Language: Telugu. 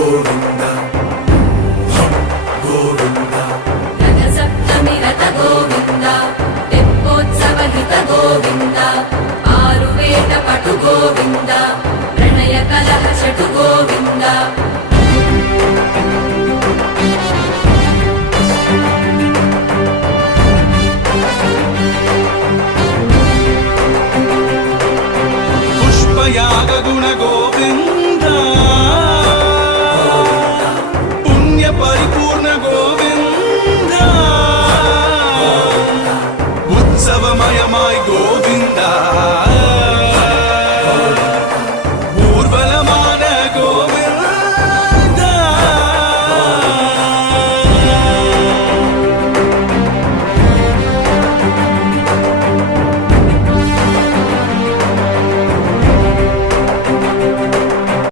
గోవింద గోవింద రథసప్తమి రథ గోవింద తెప్పోత్సవ హిత గోవింద ఆరువేట పటు గోవింద ప్రణయ కలహ చటు గోవింద